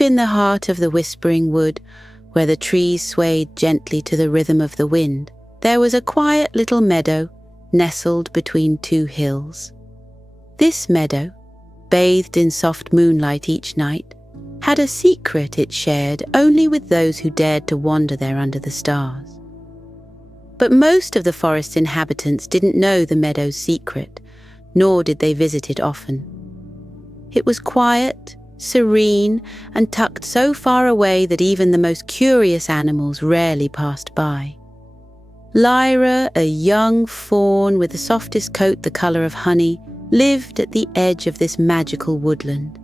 Deep in the heart of the whispering wood, where the trees swayed gently to the rhythm of the wind, there was a quiet little meadow nestled between two hills. This meadow, bathed in soft moonlight each night, had a secret it shared only with those who dared to wander there under the stars. But most of the forest's inhabitants didn't know the meadow's secret, nor did they visit it often. It was quiet, serene, and tucked so far away that even the most curious animals rarely passed by. Lyra, a young fawn with the softest coat the colour of honey, lived at the edge of this magical woodland.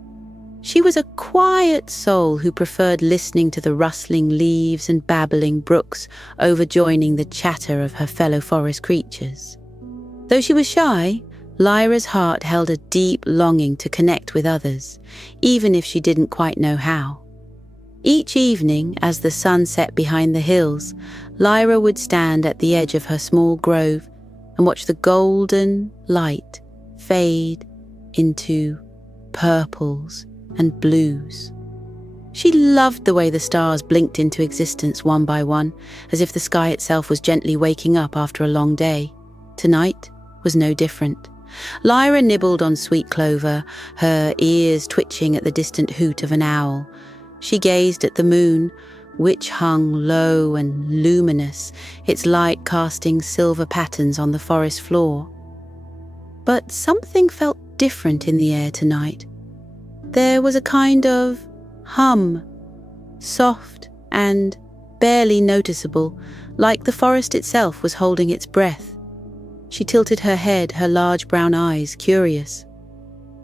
She was a quiet soul who preferred listening to the rustling leaves and babbling brooks over joining the chatter of her fellow forest creatures. Though she was shy, Lyra's heart held a deep longing to connect with others, even if she didn't quite know how. Each evening, as the sun set behind the hills, Lyra would stand at the edge of her small grove and watch the golden light fade into purples and blues. She loved the way the stars blinked into existence one by one, as if the sky itself was gently waking up after a long day. Tonight was no different. Lyra nibbled on sweet clover, her ears twitching at the distant hoot of an owl. She gazed at the moon, which hung low and luminous, its light casting silver patterns on the forest floor. But something felt different in the air tonight. There was a kind of hum, soft and barely noticeable, like the forest itself was holding its breath. She tilted her head, her large brown eyes curious.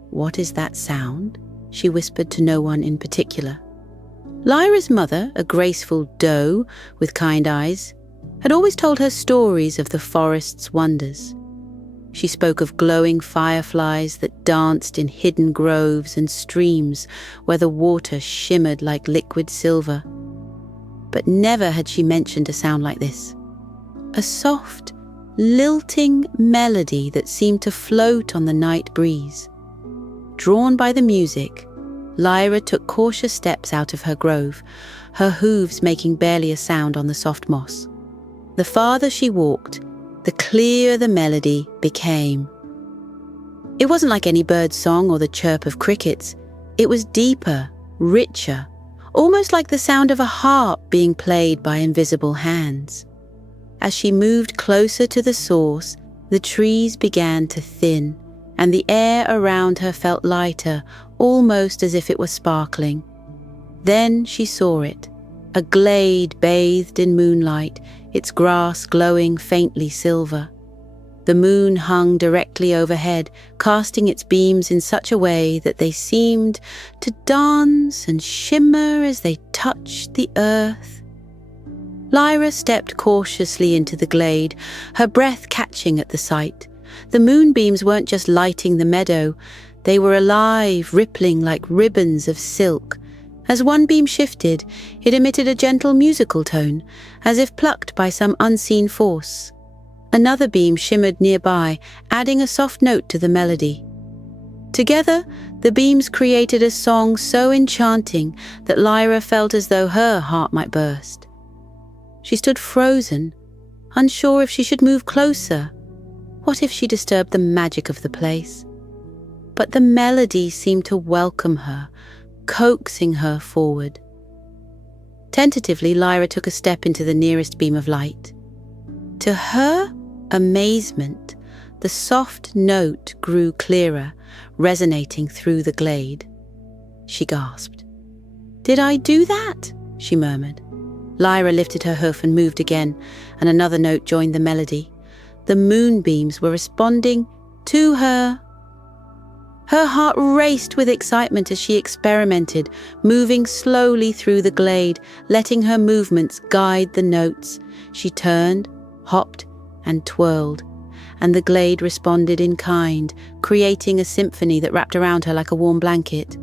"What is that sound?" she whispered to no one in particular. Lyra's mother, a graceful doe with kind eyes, had always told her stories of the forest's wonders. She spoke of glowing fireflies that danced in hidden groves and streams where the water shimmered like liquid silver. But never had she mentioned a sound like this. A soft, lilting melody that seemed to float on the night breeze. Drawn by the music, Lyra took cautious steps out of her grove, her hooves making barely a sound on the soft moss. The farther she walked, the clearer the melody became. It wasn't like any bird's song or the chirp of crickets. It was deeper, richer, almost like the sound of a harp being played by invisible hands. As she moved closer to the source, the trees began to thin, and the air around her felt lighter, almost as if it were sparkling. Then she saw it, a glade bathed in moonlight, its grass glowing faintly silver. The moon hung directly overhead, casting its beams in such a way that they seemed to dance and shimmer as they touched the earth. Lyra stepped cautiously into the glade, her breath catching at the sight. The moonbeams weren't just lighting the meadow, they were alive, rippling like ribbons of silk. As one beam shifted, it emitted a gentle musical tone, as if plucked by some unseen force. Another beam shimmered nearby, adding a soft note to the melody. Together, the beams created a song so enchanting that Lyra felt as though her heart might burst. She stood frozen, unsure if she should move closer. What if she disturbed the magic of the place? But the melody seemed to welcome her, coaxing her forward. Tentatively, Lyra took a step into the nearest beam of light. To her amazement, the soft note grew clearer, resonating through the glade. She gasped. "Did I do that?" she murmured. Lyra lifted her hoof and moved again, and another note joined the melody. The moonbeams were responding to her. Her heart raced with excitement as she experimented, moving slowly through the glade, letting her movements guide the notes. She turned, hopped, and twirled, and the glade responded in kind, creating a symphony that wrapped around her like a warm blanket.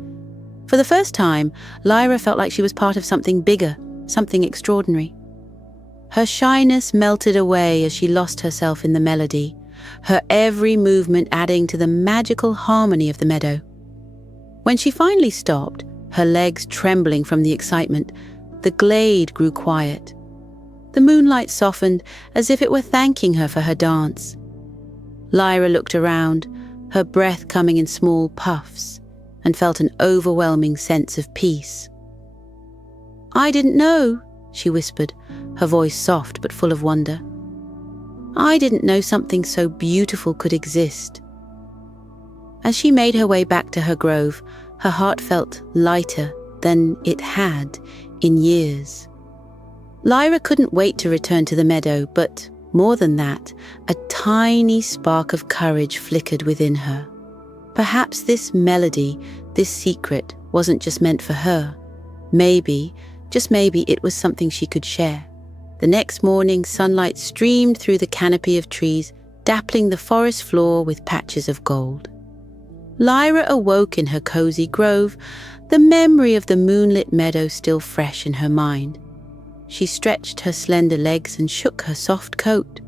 For the first time, Lyra felt like she was part of something bigger, something extraordinary. Her shyness melted away as she lost herself in the melody, her every movement adding to the magical harmony of the meadow. When she finally stopped, her legs trembling from the excitement. The glade grew quiet. The moonlight softened as if it were thanking her for her dance. Lyra looked around, her breath coming in small puffs, and felt an overwhelming sense of peace. "I didn't know," she whispered, her voice soft but full of wonder. "I didn't know something so beautiful could exist." As she made her way back to her grove, her heart felt lighter than it had in years. Lyra couldn't wait to return to the meadow, but more than that, a tiny spark of courage flickered within her. Perhaps this melody, this secret, wasn't just meant for her. Maybe, just maybe, it was something she could share. The next morning, sunlight streamed through the canopy of trees, dappling the forest floor with patches of gold. Lyra awoke in her cozy grove, the memory of the moonlit meadow still fresh in her mind. She stretched her slender legs and shook her soft coat,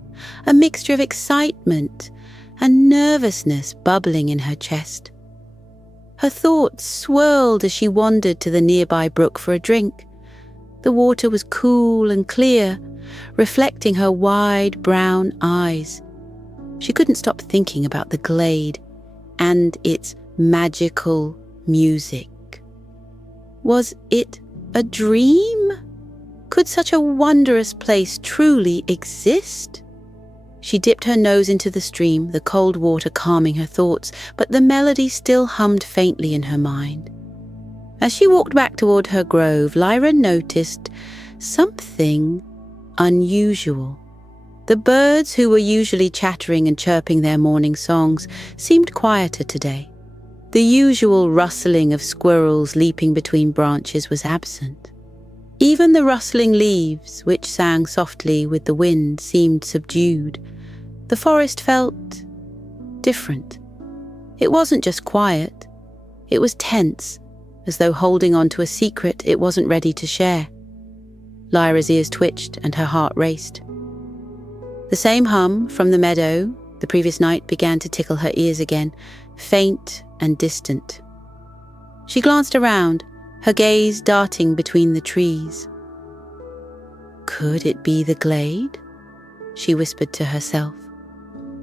a mixture of excitement and nervousness bubbling in her chest. Her thoughts swirled as she wandered to the nearby brook for a drink. The water was cool and clear, reflecting her wide brown eyes. She couldn't stop thinking about the glade and its magical music. Was it a dream? Could such a wondrous place truly exist? She dipped her nose into the stream, the cold water calming her thoughts, but the melody still hummed faintly in her mind. As she walked back toward her grove, Lyra noticed something unusual. The birds, who were usually chattering and chirping their morning songs, seemed quieter today. The usual rustling of squirrels leaping between branches was absent. Even the rustling leaves, which sang softly with the wind, seemed subdued. The forest felt different. It wasn't just quiet. It was tense, as though holding on to a secret it wasn't ready to share. Lyra's ears twitched and her heart raced. The same hum from the meadow the previous night began to tickle her ears again, faint and distant. She glanced around, her gaze darting between the trees. Could it be the glade? She whispered to herself.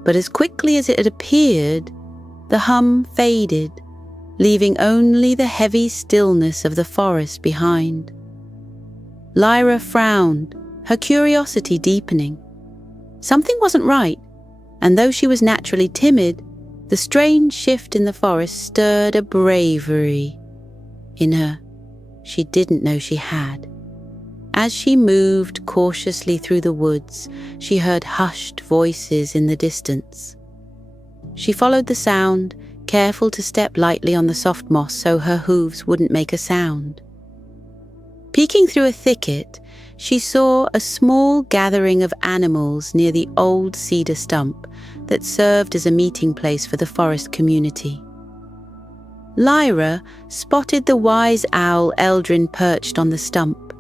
But as quickly as it had appeared, the hum faded, leaving only the heavy stillness of the forest behind. Lyra frowned, her curiosity deepening. Something wasn't right, and though she was naturally timid, the strange shift in the forest stirred a bravery in her she didn't know she had. As she moved cautiously through the woods, she heard hushed voices in the distance. She followed the sound, careful to step lightly on the soft moss so her hooves wouldn't make a sound. Peeking through a thicket, she saw a small gathering of animals near the old cedar stump that served as a meeting place for the forest community. Lyra spotted the wise owl Eldrin perched on the stump,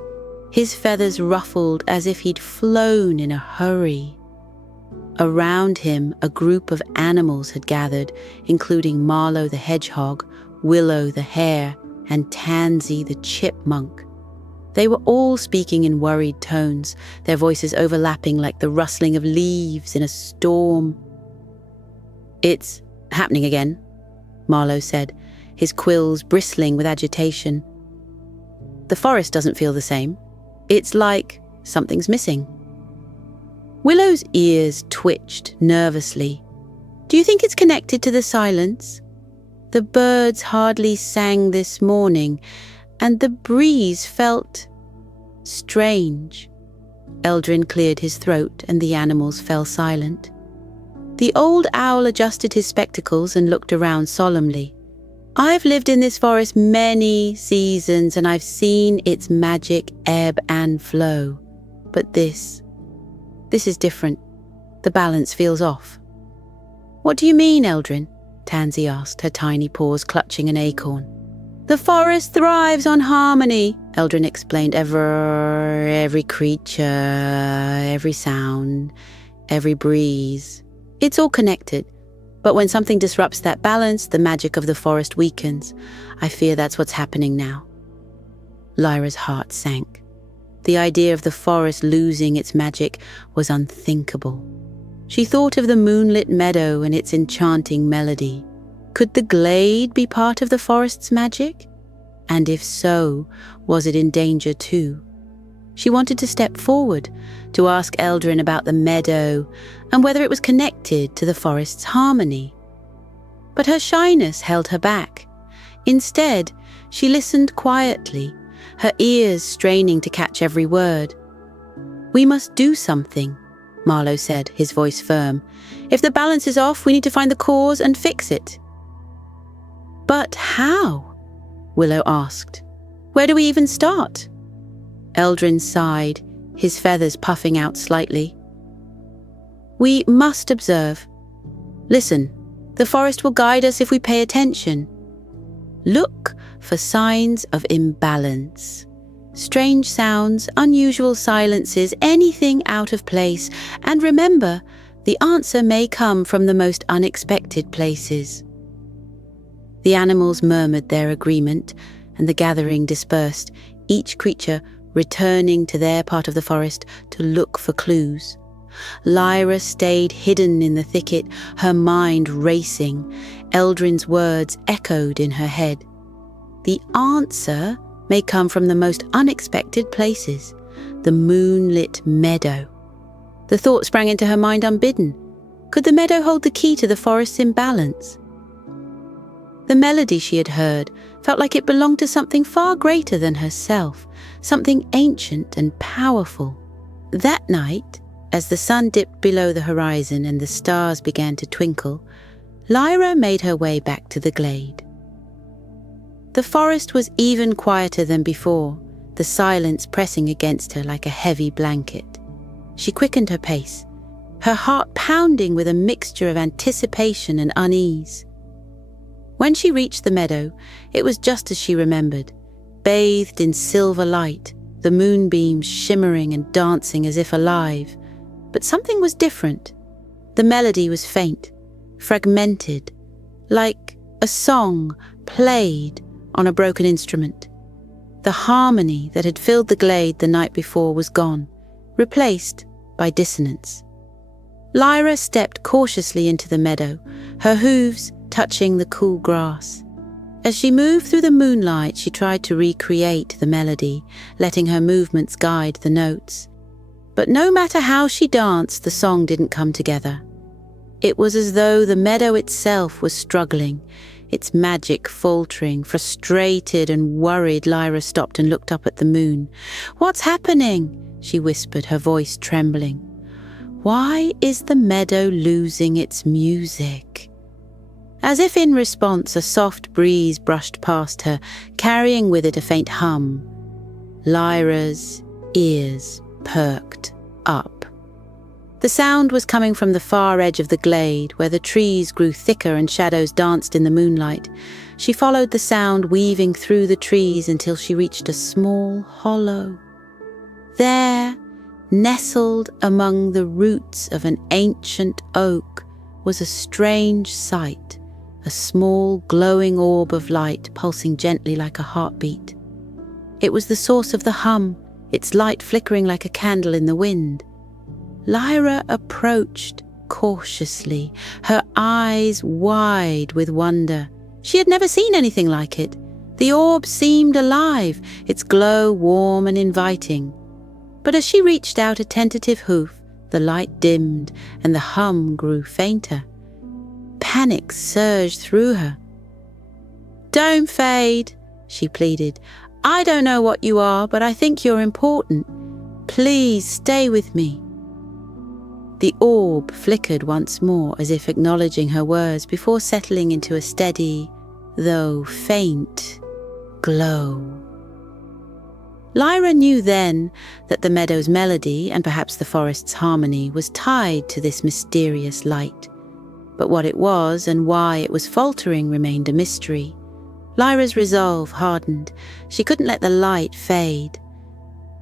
his feathers ruffled as if he'd flown in a hurry. Around him, a group of animals had gathered, including Marlow the hedgehog, Willow the hare, and Tansy the chipmunk. They were all speaking in worried tones, their voices overlapping like the rustling of leaves in a storm. "It's happening again," Marlow said, his quills bristling with agitation. "The forest doesn't feel the same. It's like something's missing." Willow's ears twitched nervously. "Do you think it's connected to the silence? The birds hardly sang this morning, and the breeze felt strange." Eldrin cleared his throat, and the animals fell silent. The old owl adjusted his spectacles and looked around solemnly. "I've lived in this forest many seasons, and I've seen its magic ebb and flow. But this is different. The balance feels off." "What do you mean, Eldrin?" Tansy asked, her tiny paws clutching an acorn. "The forest thrives on harmony," Eldrin explained. Every creature, every sound, every breeze. It's all connected. But when something disrupts that balance, the magic of the forest weakens. I fear that's what's happening now." Lyra's heart sank. The idea of the forest losing its magic was unthinkable. She thought of the moonlit meadow and its enchanting melody. Could the glade be part of the forest's magic? And if so, was it in danger too? She wanted to step forward, to ask Eldrin about the meadow and whether it was connected to the forest's harmony. But her shyness held her back. Instead, she listened quietly, her ears straining to catch every word. "We must do something," Marlowe said, his voice firm. "If the balance is off, we need to find the cause and fix it." "But how?" Willow asked. "Where do we even start?" Eldrin sighed, his feathers puffing out slightly. "We must observe. Listen, the forest will guide us if we pay attention. Look for signs of imbalance. Strange sounds, unusual silences, anything out of place. And remember, the answer may come from the most unexpected places." The animals murmured their agreement, and the gathering dispersed, each creature returning to their part of the forest to look for clues. Lyra stayed hidden in the thicket, her mind racing. Eldrin's words echoed in her head. The answer may come from the most unexpected places, the moonlit meadow. The thought sprang into her mind unbidden. Could the meadow hold the key to the forest's imbalance? The melody she had heard felt like it belonged to something far greater than herself, something ancient and powerful. That night, as the sun dipped below the horizon and the stars began to twinkle, Lyra made her way back to the glade. The forest was even quieter than before, the silence pressing against her like a heavy blanket. She quickened her pace, her heart pounding with a mixture of anticipation and unease. When she reached the meadow, it was just as she remembered, bathed in silver light, the moonbeams shimmering and dancing as if alive. But something was different. The melody was faint, fragmented, like a song played on a broken instrument. The harmony that had filled the glade the night before was gone, replaced by dissonance. Lyra stepped cautiously into the meadow, her hooves touching the cool grass. As she moved through the moonlight, she tried to recreate the melody, letting her movements guide the notes. But no matter how she danced, the song didn't come together. It was as though the meadow itself was struggling, its magic faltering. Frustrated and worried, Lyra stopped and looked up at the moon. "What's happening?" she whispered, her voice trembling. "Why is the meadow losing its music?" As if in response, a soft breeze brushed past her, carrying with it a faint hum. Lyra's ears perked up. The sound was coming from the far edge of the glade, where the trees grew thicker and shadows danced in the moonlight. She followed the sound, weaving through the trees until she reached a small hollow. There, nestled among the roots of an ancient oak, was a strange sight, a small glowing orb of light pulsing gently like a heartbeat. It was the source of the hum, its light flickering like a candle in the wind. Lyra approached cautiously, her eyes wide with wonder. She had never seen anything like it. The orb seemed alive, its glow warm and inviting. But as she reached out a tentative hoof, the light dimmed and the hum grew fainter. Panic surged through her. "Don't fade," she pleaded. "I don't know what you are, but I think you're important. Please stay with me." The orb flickered once more, as if acknowledging her words, before settling into a steady, though faint, glow. Lyra knew then that the meadow's melody, and perhaps the forest's harmony, was tied to this mysterious light. But what it was and why it was faltering remained a mystery. Lyra's resolve hardened. She couldn't let the light fade.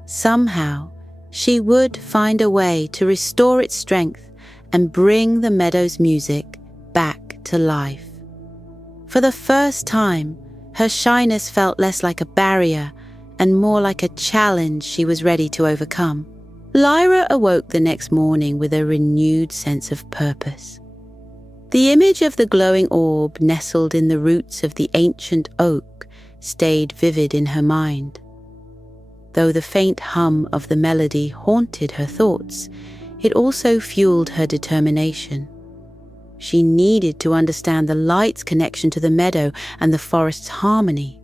Somehow, she would find a way to restore its strength and bring the meadow's music back to life. For the first time, her shyness felt less like a barrier and more like a challenge she was ready to overcome. Lyra awoke the next morning with a renewed sense of purpose. The image of the glowing orb nestled in the roots of the ancient oak stayed vivid in her mind. Though the faint hum of the melody haunted her thoughts, it also fueled her determination. She needed to understand the light's connection to the meadow and the forest's harmony.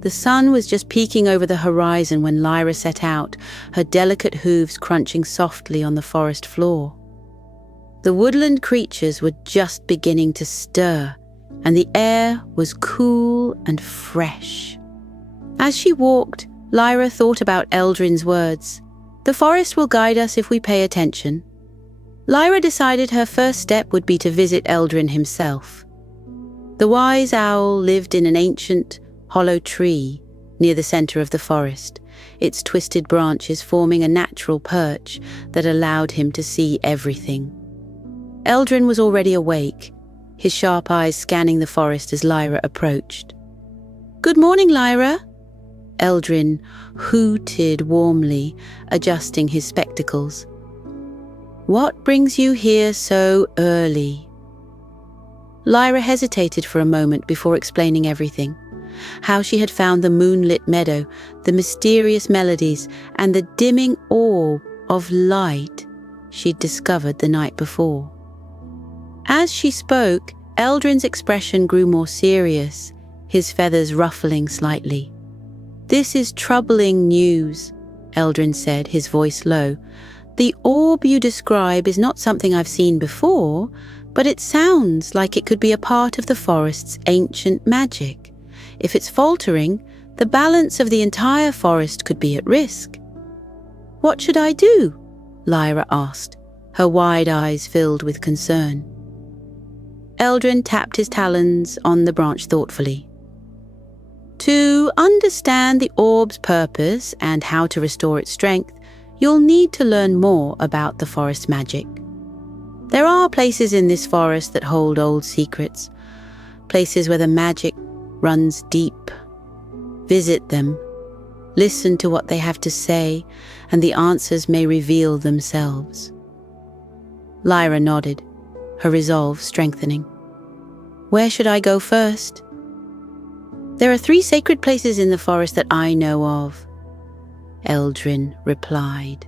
The sun was just peeking over the horizon when Lyra set out, her delicate hooves crunching softly on the forest floor. The woodland creatures were just beginning to stir, and the air was cool and fresh. As she walked, Lyra thought about Eldrin's words. "The forest will guide us if we pay attention." Lyra decided her first step would be to visit Eldrin himself. The wise owl lived in an ancient, hollow tree near the center of the forest, its twisted branches forming a natural perch that allowed him to see everything. Eldrin was already awake, his sharp eyes scanning the forest as Lyra approached. "Good morning, Lyra," Eldrin hooted warmly, adjusting his spectacles. "What brings you here so early?" Lyra hesitated for a moment before explaining everything. How she had found the moonlit meadow, the mysterious melodies, and the dimming orb of light she'd discovered the night before. As she spoke, Eldrin's expression grew more serious, his feathers ruffling slightly. "This is troubling news," Eldrin said, his voice low. "The orb you describe is not something I've seen before, but it sounds like it could be a part of the forest's ancient magic. If it's faltering, the balance of the entire forest could be at risk." "What should I do?" Lyra asked, her wide eyes filled with concern. Eldrin tapped his talons on the branch thoughtfully. "To understand the orb's purpose and how to restore its strength, you'll need to learn more about the forest magic. There are places in this forest that hold old secrets, places where the magic runs deep. Visit them, listen to what they have to say, and the answers may reveal themselves." Lyra nodded, her resolve strengthening. "Where should I go first?" "There are 3 sacred places in the forest that I know of," Eldrin replied.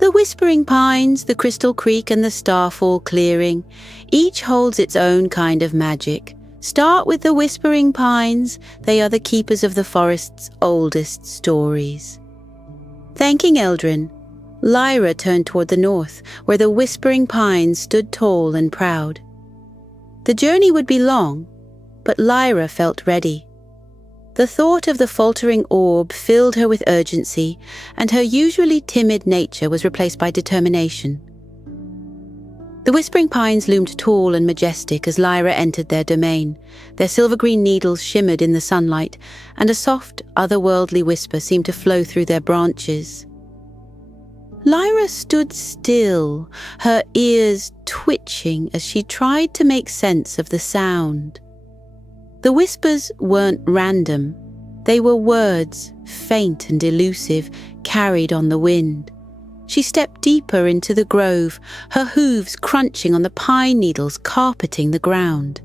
"The Whispering Pines, the Crystal Creek, and the Starfall Clearing. Each holds its own kind of magic. Start with the Whispering Pines. They are the keepers of the forest's oldest stories." Thanking Eldrin, Lyra turned toward the north, where the Whispering Pines stood tall and proud. The journey would be long, but Lyra felt ready. The thought of the faltering orb filled her with urgency, and her usually timid nature was replaced by determination. The Whispering Pines loomed tall and majestic as Lyra entered their domain. Their silver-green needles shimmered in the sunlight, and a soft, otherworldly whisper seemed to flow through their branches. Lyra stood still, her ears twitching as she tried to make sense of the sound. The whispers weren't random. They were words, faint and elusive, carried on the wind. She stepped deeper into the grove, her hooves crunching on the pine needles carpeting the ground.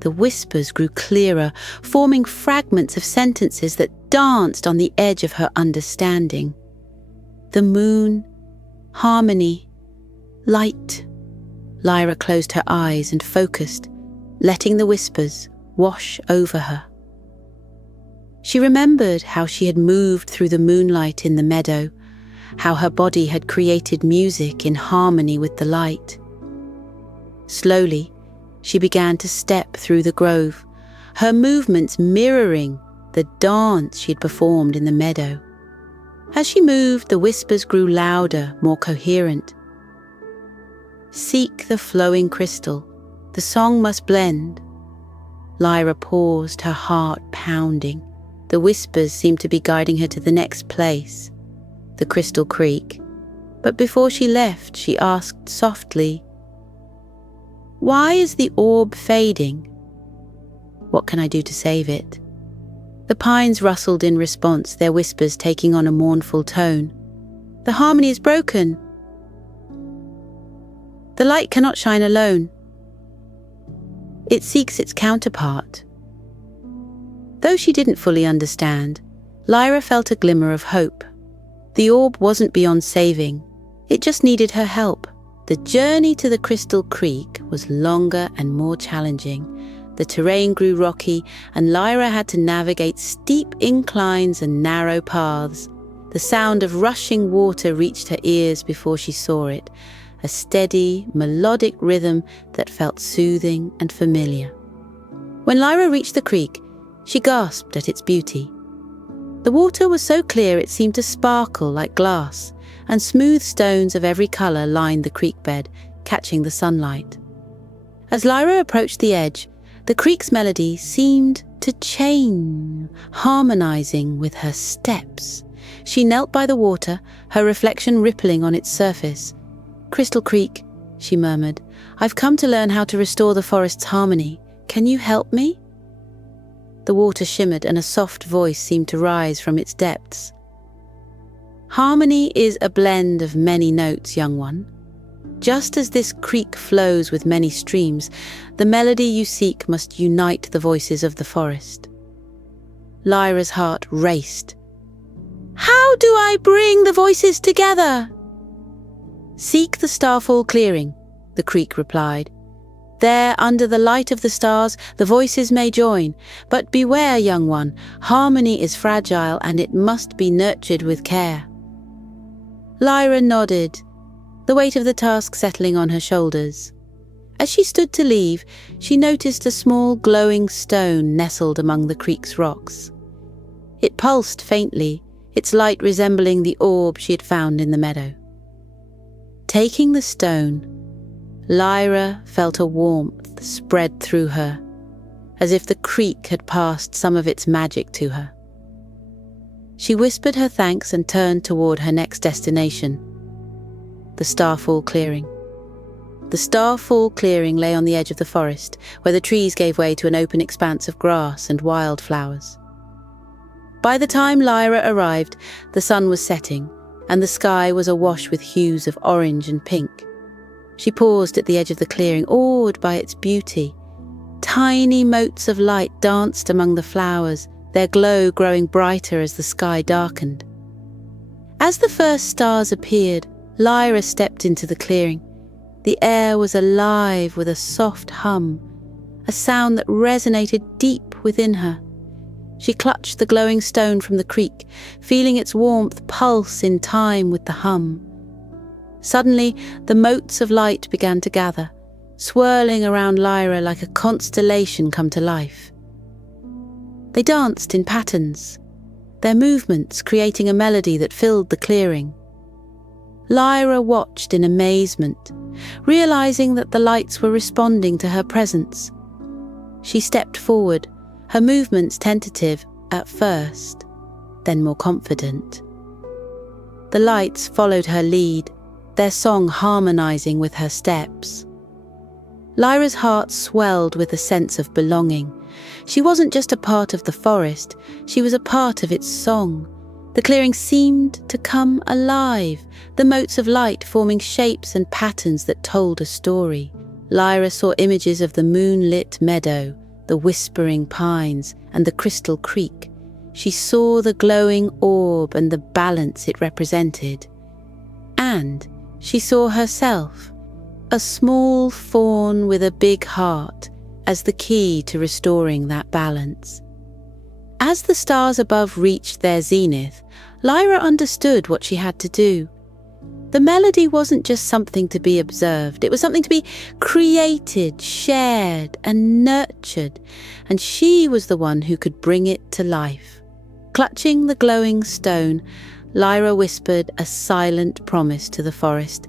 The whispers grew clearer, forming fragments of sentences that danced on the edge of her understanding. The moon, harmony, light. Lyra closed her eyes and focused, letting the whispers wash over her. She remembered how she had moved through the moonlight in the meadow, how her body had created music in harmony with the light. Slowly, she began to step through the grove, her movements mirroring the dance she'd performed in the meadow. As she moved, the whispers grew louder, more coherent. "Seek the flowing crystal. The song must blend." Lyra paused, her heart pounding. The whispers seemed to be guiding her to the next place, the Crystal Creek. But before she left, she asked softly, "Why is the orb fading? What can I do to save it?" The pines rustled in response, their whispers taking on a mournful tone. "The harmony is broken. The light cannot shine alone. It seeks its counterpart." Though she didn't fully understand, Lyra felt a glimmer of hope. The orb wasn't beyond saving. It just needed her help. The journey to the Crystal Creek was longer and more challenging. The terrain grew rocky, and Lyra had to navigate steep inclines and narrow paths. The sound of rushing water reached her ears before she saw it, a steady, melodic rhythm that felt soothing and familiar. When Lyra reached the creek, she gasped at its beauty. The water was so clear it seemed to sparkle like glass, and smooth stones of every colour lined the creek bed, catching the sunlight. As Lyra approached the edge, the creek's melody seemed to change, harmonising with her steps. She knelt by the water, her reflection rippling on its surface. "Crystal Creek," she murmured, "I've come to learn how to restore the forest's harmony. Can you help me?" The water shimmered and a soft voice seemed to rise from its depths. "Harmony is a blend of many notes, young one. Just as this creek flows with many streams, the melody you seek must unite the voices of the forest." Lyra's heart raced. "How do I bring the voices together?" "Seek the Starfall Clearing," the creek replied. "There, under the light of the stars, the voices may join. But beware, young one, harmony is fragile and it must be nurtured with care." Lyra nodded, the weight of the task settling on her shoulders. As she stood to leave, she noticed a small glowing stone nestled among the creek's rocks. It pulsed faintly, its light resembling the orb she had found in the meadow. Taking the stone, Lyra felt a warmth spread through her, as if the creek had passed some of its magic to her. She whispered her thanks and turned toward her next destination, the Starfall Clearing. The Starfall Clearing lay on the edge of the forest, where the trees gave way to an open expanse of grass and wildflowers. By the time Lyra arrived, the sun was setting, and the sky was awash with hues of orange and pink. She paused at the edge of the clearing, awed by its beauty. Tiny motes of light danced among the flowers, their glow growing brighter as the sky darkened. As the first stars appeared, Lyra stepped into the clearing. The air was alive with a soft hum, a sound that resonated deep within her. She clutched the glowing stone from the creek, feeling its warmth pulse in time with the hum. Suddenly, the motes of light began to gather, swirling around Lyra like a constellation come to life. They danced in patterns, their movements creating a melody that filled the clearing. Lyra watched in amazement, realizing that the lights were responding to her presence. She stepped forward, her movements tentative at first, then more confident. The lights followed her lead, their song harmonizing with her steps. Lyra's heart swelled with a sense of belonging. She wasn't just a part of the forest, she was a part of its song. The clearing seemed to come alive, the motes of light forming shapes and patterns that told a story. Lyra saw images of the moonlit meadow, the whispering pines, and the crystal creek. She saw the glowing orb and the balance it represented. And she saw herself, a small fawn with a big heart, as the key to restoring that balance. As the stars above reached their zenith, Lyra understood what she had to do. The melody wasn't just something to be observed, it was something to be created, shared, and nurtured, and she was the one who could bring it to life. Clutching the glowing stone, Lyra whispered a silent promise to the forest.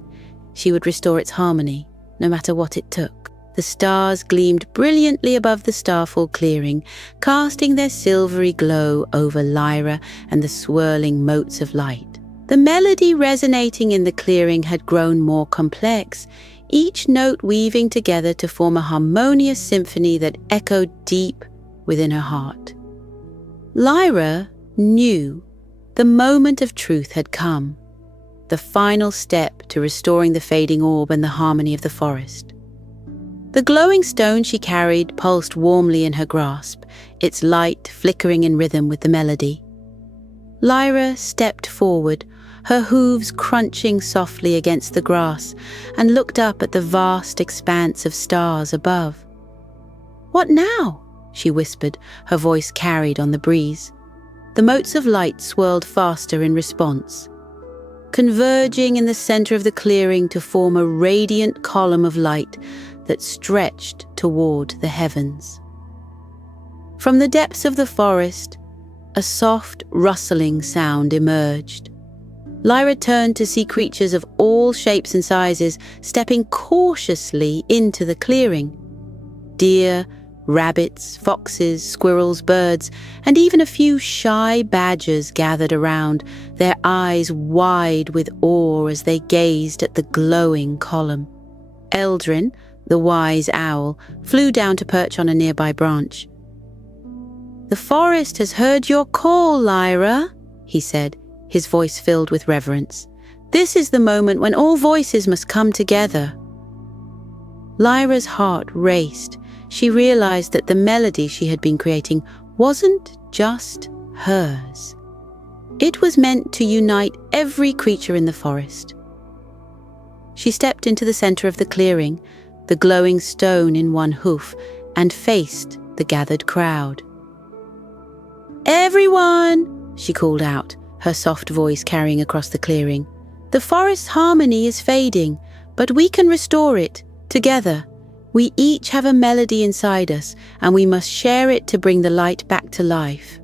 She would restore its harmony, no matter what it took. The stars gleamed brilliantly above the Starfall Clearing, casting their silvery glow over Lyra and the swirling motes of light. The melody resonating in the clearing had grown more complex, each note weaving together to form a harmonious symphony that echoed deep within her heart. Lyra knew the moment of truth had come, the final step to restoring the fading orb and the harmony of the forest. The glowing stone she carried pulsed warmly in her grasp, its light flickering in rhythm with the melody. Lyra stepped forward, her hooves crunching softly against the grass, and looked up at the vast expanse of stars above. "What now?" she whispered, her voice carried on the breeze. The motes of light swirled faster in response, converging in the center of the clearing to form a radiant column of light that stretched toward the heavens. From the depths of the forest, a soft rustling sound emerged. Lyra turned to see creatures of all shapes and sizes stepping cautiously into the clearing. Deer, rabbits, foxes, squirrels, birds, and even a few shy badgers gathered around, their eyes wide with awe as they gazed at the glowing column. Eldrin, the wise owl, flew down to perch on a nearby branch. "The forest has heard your call, Lyra," he said, his voice filled with reverence. "This is the moment when all voices must come together." Lyra's heart raced. She realized that the melody she had been creating wasn't just hers. It was meant to unite every creature in the forest. She stepped into the center of the clearing, the glowing stone in one hoof, and faced the gathered crowd. "Everyone," she called out, her soft voice carrying across the clearing. "The forest's harmony is fading, but we can restore it, together. We each have a melody inside us, and we must share it to bring the light back to life."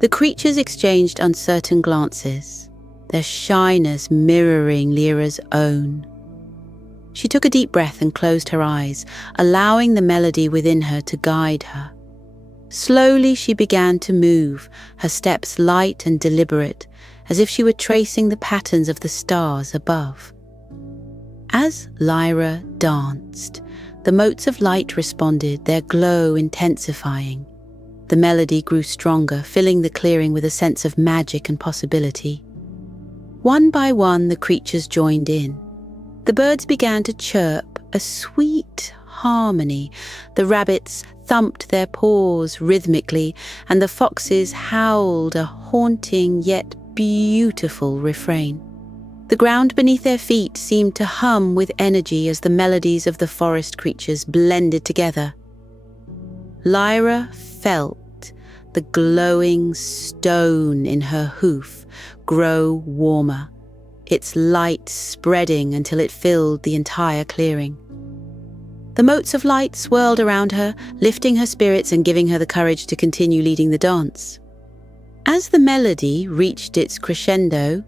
The creatures exchanged uncertain glances, their shyness mirroring Lyra's own. She took a deep breath and closed her eyes, allowing the melody within her to guide her. Slowly she began to move, her steps light and deliberate, as if she were tracing the patterns of the stars above. As Lyra danced, the motes of light responded, their glow intensifying. The melody grew stronger, filling the clearing with a sense of magic and possibility. One by one, the creatures joined in. The birds began to chirp, a sweet harmony. The rabbits thumped their paws rhythmically, and the foxes howled a haunting yet beautiful refrain. The ground beneath their feet seemed to hum with energy as the melodies of the forest creatures blended together. Lyra felt the glowing stone in her hoof grow warmer, its light spreading until it filled the entire clearing. The motes of light swirled around her, lifting her spirits and giving her the courage to continue leading the dance. As the melody reached its crescendo,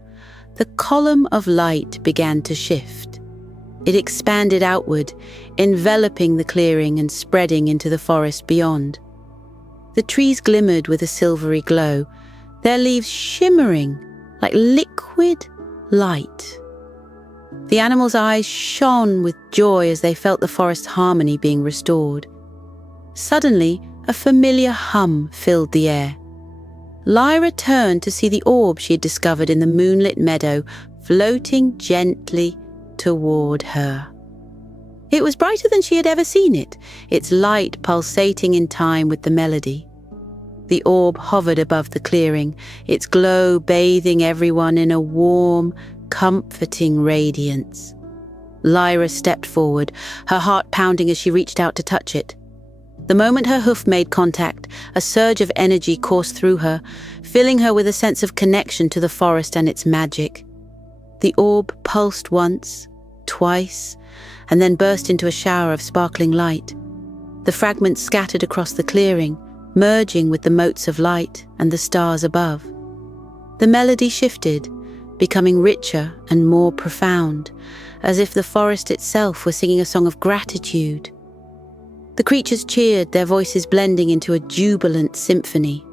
the column of light began to shift. It expanded outward, enveloping the clearing and spreading into the forest beyond. The trees glimmered with a silvery glow, their leaves shimmering like liquid light. The animals' eyes shone with joy as they felt the forest's harmony being restored. Suddenly, a familiar hum filled the air. Lyra turned to see the orb she had discovered in the moonlit meadow floating gently toward her. It was brighter than she had ever seen it, its light pulsating in time with the melody. The orb hovered above the clearing, its glow bathing everyone in a warm, comforting radiance. Lyra stepped forward, her heart pounding as she reached out to touch it. The moment her hoof made contact, a surge of energy coursed through her, filling her with a sense of connection to the forest and its magic. The orb pulsed once, twice, and then burst into a shower of sparkling light. The fragments scattered across the clearing, merging with the motes of light and the stars above. The melody shifted, becoming richer and more profound, as if the forest itself were singing a song of gratitude. The creatures cheered, their voices blending into a jubilant symphony.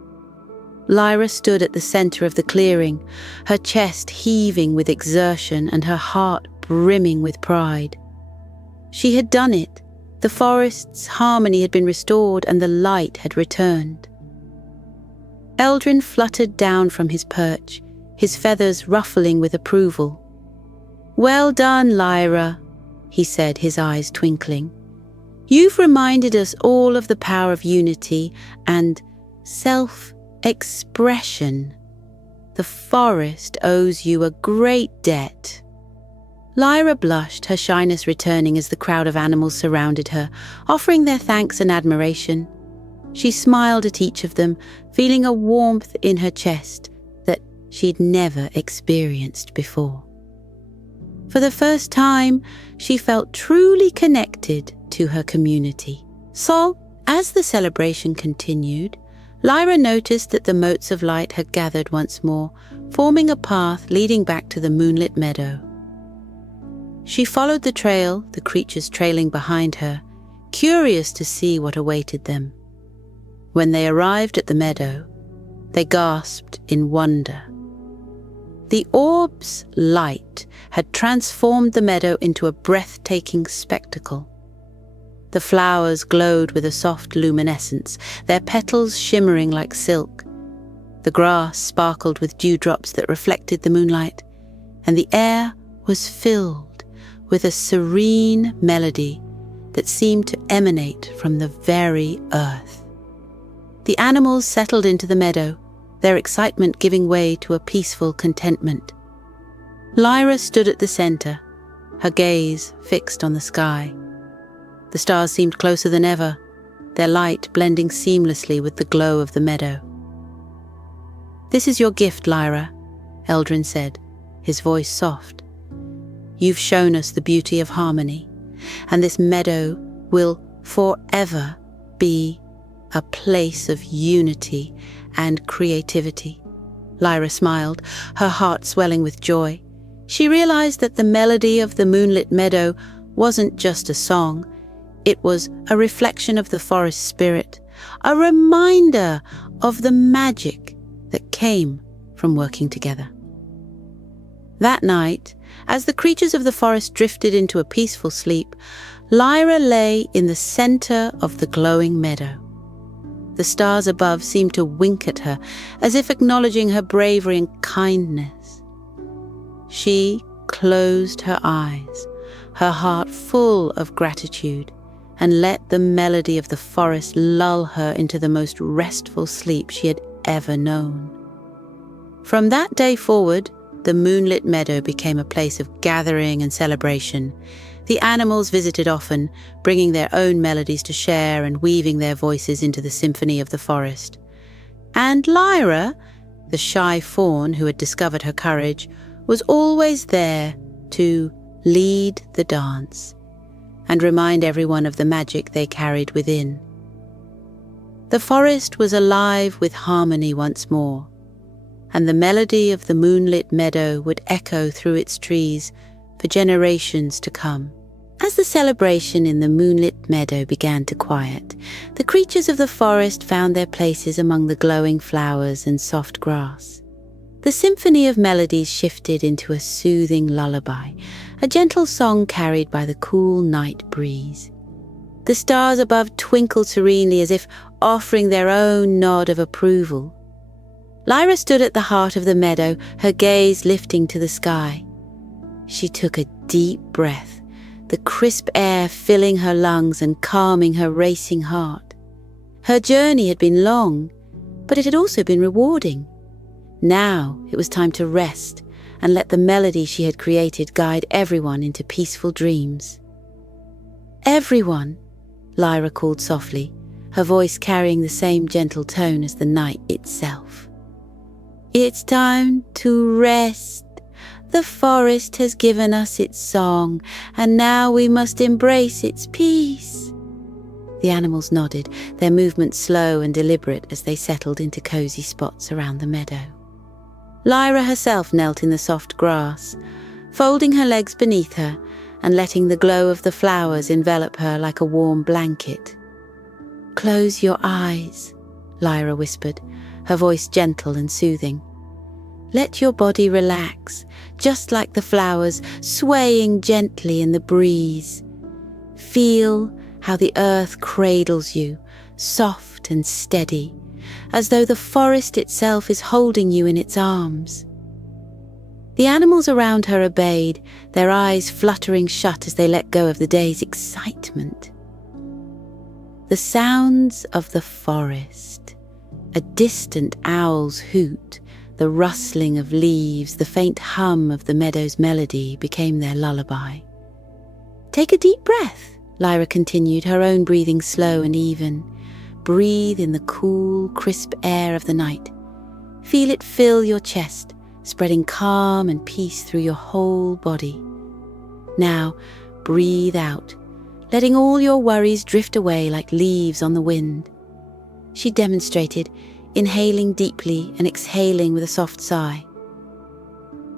Lyra stood at the center of the clearing, her chest heaving with exertion and her heart brimming with pride. She had done it. The forest's harmony had been restored and the light had returned. Eldrin fluttered down from his perch, his feathers ruffling with approval. "Well done, Lyra," he said, his eyes twinkling. "You've reminded us all of the power of unity and self-expression. The forest owes you a great debt." Lyra blushed, her shyness returning as the crowd of animals surrounded her, offering their thanks and admiration. She smiled at each of them, feeling a warmth in her chest that she'd never experienced before. For the first time, she felt truly connected to her community. So, as the celebration continued, Lyra noticed that the motes of light had gathered once more, forming a path leading back to the moonlit meadow. She followed the trail, the creatures trailing behind her, curious to see what awaited them. When they arrived at the meadow, they gasped in wonder. The orb's light had transformed the meadow into a breathtaking spectacle. The flowers glowed with a soft luminescence, their petals shimmering like silk. The grass sparkled with dewdrops that reflected the moonlight, and the air was filled with a serene melody that seemed to emanate from the very earth. The animals settled into the meadow, their excitement giving way to a peaceful contentment. Lyra stood at the center, her gaze fixed on the sky. The stars seemed closer than ever, their light blending seamlessly with the glow of the meadow. "This is your gift, Lyra," Eldrin said, his voice soft. "You've shown us the beauty of harmony, and this meadow will forever be a place of unity and creativity." Lyra smiled, her heart swelling with joy. She realized that the melody of the moonlit meadow wasn't just a song. It was a reflection of the forest spirit, a reminder of the magic that came from working together. That night, as the creatures of the forest drifted into a peaceful sleep, Lyra lay in the center of the glowing meadow. The stars above seemed to wink at her, as if acknowledging her bravery and kindness. She closed her eyes, her heart full of gratitude, and let the melody of the forest lull her into the most restful sleep she had ever known. From that day forward, the moonlit meadow became a place of gathering and celebration. The animals visited often, bringing their own melodies to share and weaving their voices into the symphony of the forest. And Lyra, the shy fawn who had discovered her courage, was always there to lead the dance and remind everyone of the magic they carried within. The forest was alive with harmony once more, and the melody of the moonlit meadow would echo through its trees for generations to come. As the celebration in the moonlit meadow began to quiet, the creatures of the forest found their places among the glowing flowers and soft grass. The symphony of melodies shifted into a soothing lullaby, a gentle song carried by the cool night breeze. The stars above twinkled serenely as if offering their own nod of approval. Lyra stood at the heart of the meadow, her gaze lifting to the sky. She took a deep breath, the crisp air filling her lungs and calming her racing heart. Her journey had been long, but it had also been rewarding. Now it was time to rest and let the melody she had created guide everyone into peaceful dreams. "Everyone," Lyra called softly, her voice carrying the same gentle tone as the night itself. "It's time to rest. The forest has given us its song, and now we must embrace its peace." The animals nodded, their movements slow and deliberate as they settled into cozy spots around the meadow. Lyra herself knelt in the soft grass, folding her legs beneath her and letting the glow of the flowers envelop her like a warm blanket. "Close your eyes," Lyra whispered, her voice gentle and soothing. "Let your body relax, just like the flowers swaying gently in the breeze. Feel how the earth cradles you, soft and steady, as though the forest itself is holding you in its arms. The animals around her obeyed, their eyes fluttering shut as they let go of the day's excitement. The sounds of the forest, a distant owl's hoot, the rustling of leaves, the faint hum of the meadow's melody became their lullaby. "Take a deep breath," Lyra continued, her own breathing slow and even. "Breathe in the cool, crisp air of the night. Feel it fill your chest, spreading calm and peace through your whole body. Now, breathe out, letting all your worries drift away like leaves on the wind." She demonstrated, inhaling deeply and exhaling with a soft sigh.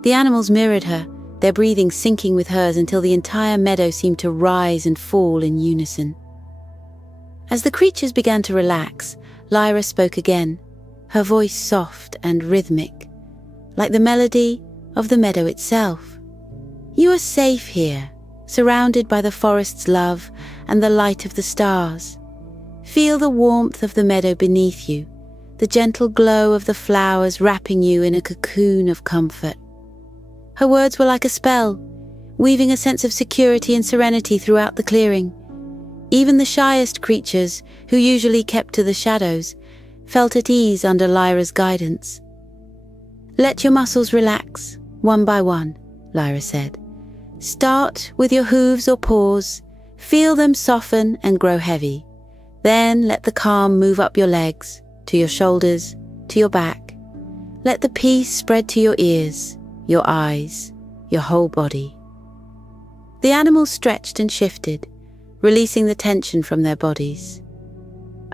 The animals mirrored her, their breathing syncing with hers until the entire meadow seemed to rise and fall in unison. As the creatures began to relax, Lyra spoke again, her voice soft and rhythmic, like the melody of the meadow itself. "You are safe here, surrounded by the forest's love and the light of the stars. Feel the warmth of the meadow beneath you, the gentle glow of the flowers wrapping you in a cocoon of comfort." Her words were like a spell, weaving a sense of security and serenity throughout the clearing. Even the shyest creatures, who usually kept to the shadows, felt at ease under Lyra's guidance. "Let your muscles relax, one by one," Lyra said. "Start with your hooves or paws, feel them soften and grow heavy. Then let the calm move up your legs, to your shoulders, to your back. Let the peace spread to your ears, your eyes, your whole body." The animals stretched and shifted, releasing the tension from their bodies.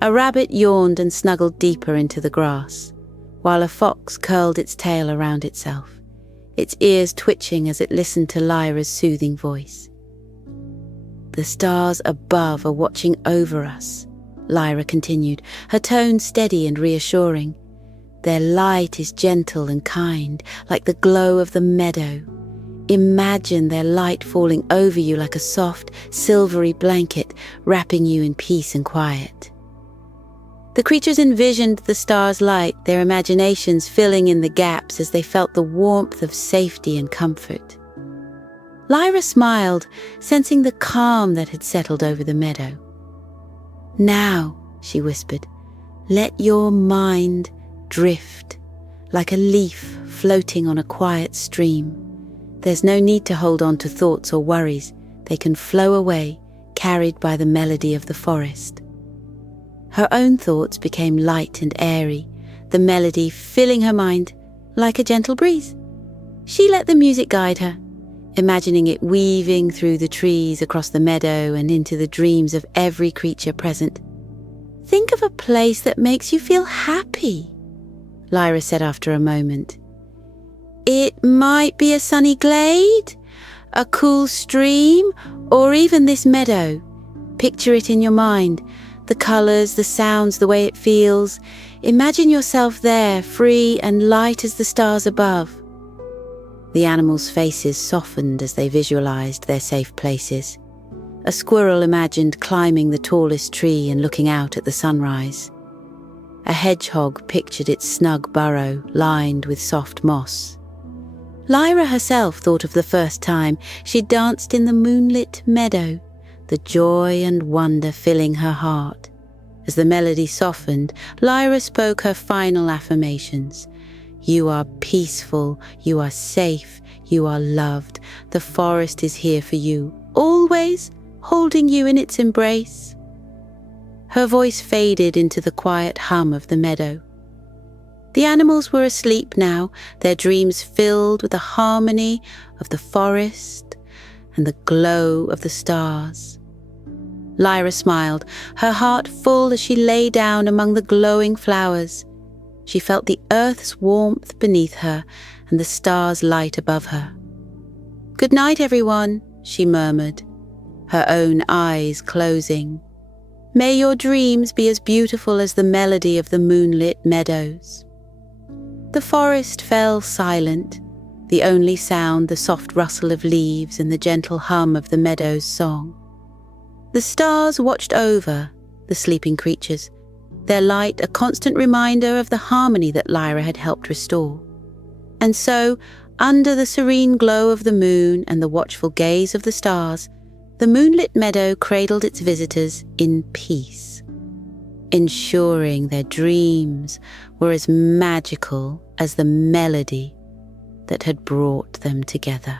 A rabbit yawned and snuggled deeper into the grass, while a fox curled its tail around itself, its ears twitching as it listened to Lyra's soothing voice. "The stars above are watching over us," Lyra continued, her tone steady and reassuring. "Their light is gentle and kind, like the glow of the meadow. Imagine their light falling over you like a soft, silvery blanket, wrapping you in peace and quiet." The creatures envisioned the stars' light, their imaginations filling in the gaps as they felt the warmth of safety and comfort. Lyra smiled, sensing the calm that had settled over the meadow. "Now," she whispered, "let your mind drift, like a leaf floating on a quiet stream. There's no need to hold on to thoughts or worries. They can flow away, carried by the melody of the forest." Her own thoughts became light and airy, the melody filling her mind like a gentle breeze. She let the music guide her, imagining it weaving through the trees across the meadow and into the dreams of every creature present. "Think of a place that makes you feel happy," Lyra said after a moment. "It might be a sunny glade, a cool stream, or even this meadow. Picture it in your mind, the colours, the sounds, the way it feels. Imagine yourself there, free and light as the stars above." The animals' faces softened as they visualized their safe places. A squirrel imagined climbing the tallest tree and looking out at the sunrise. A hedgehog pictured its snug burrow lined with soft moss. Lyra herself thought of the first time she danced in the moonlit meadow, the joy and wonder filling her heart. As the melody softened, Lyra spoke her final affirmations. "You are peaceful, you are safe, you are loved. The forest is here for you, always holding you in its embrace." Her voice faded into the quiet hum of the meadow. The animals were asleep now, their dreams filled with the harmony of the forest and the glow of the stars. Lyra smiled, her heart full as she lay down among the glowing flowers. She felt the earth's warmth beneath her and the stars' light above her. "Good night, everyone," she murmured, her own eyes closing. "May your dreams be as beautiful as the melody of the moonlit meadows." The forest fell silent, the only sound the soft rustle of leaves and the gentle hum of the meadow's song. The stars watched over the sleeping creatures, their light a constant reminder of the harmony that Lyra had helped restore. And so, under the serene glow of the moon and the watchful gaze of the stars, the moonlit meadow cradled its visitors in peace, ensuring their dreams were as magical as the melody that had brought them together.